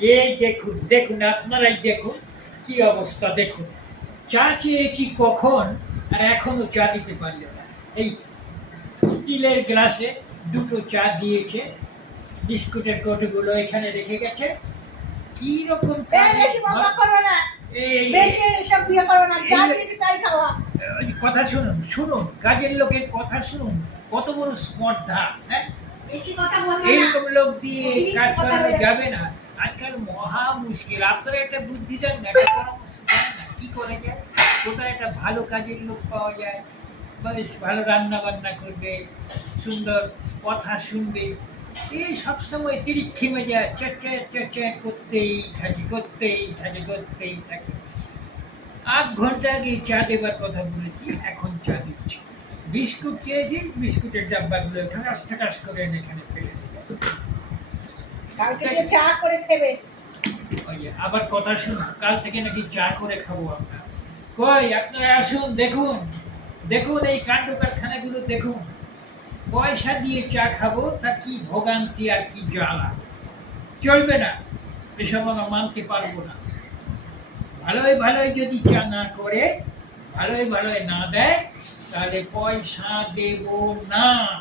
এই দেখুন দেখুন আপনারাই দেখুন কি অবস্থা দেখুন। চা চেয়েছি কখন আর এখনো চা দিতে পারলো না। এই স্টিলের গ্লাসে দুটো চা দিয়েছে, বিস্কুটের কৌটোগুলো এখানে রেখে গেছে। কি রকম বেশি বকবক করবে না, এই বেশি এসব বিয়ে করবে না, যা এই- দিয়েছি তাই খাওয়া। ওই কথা শুনুন শুনুন, কাজের লোকের কথা শুনুন, কত বড় স্পর্ধা। হ্যাঁ, বেশি কথা বলবে না, এইরকম লোক দিয়ে অতিরিক্ত কাজ কথা করানো হয়ে যাবে যাচ্ছে। না। আজকাল মহা মুশকিল। আপনারা একটা বুদ্ধি দেন না, একটা পরামর্শ দেন না, কি করে যায়, কোথায় একটা ভালো কাজের লোক পাওয়া যায়, বেশ ভালো রান্না বান্না করবে, সুন্দর কথা শুনবে। এই সবসময় তিরিক্ষি মেজাজ চেঁচে করতেই থাকে। ৮ ঘন্টা আগে চা দেবার কথা বলেছি, এখন চা দিচ্ছি। বিস্কুট চেয়েছি, বিস্কুটের ডাব্বাগুলো ঠাকাস করে এনে এখানে ফেলে দিল। কালকে দিয়ে চা করে খেবে। ওই যে আবার কথা শুনুন, কাল থেকে নাকি চা করে খাবো আমরা। কই আপনারা আসুন, দেখুন দেখুন এই কাণ্ড কারখানাগুলো দেখুন। পয়সা দিয়ে চা খাবো, তা কি ভোগান্তি আর কি জ্বালা। চলবে না, এসব আমরা মানতে পারবো না। ভালোই যদি চা না করে, ভালোই না দেয়, তাহলে পয়সা দেব না।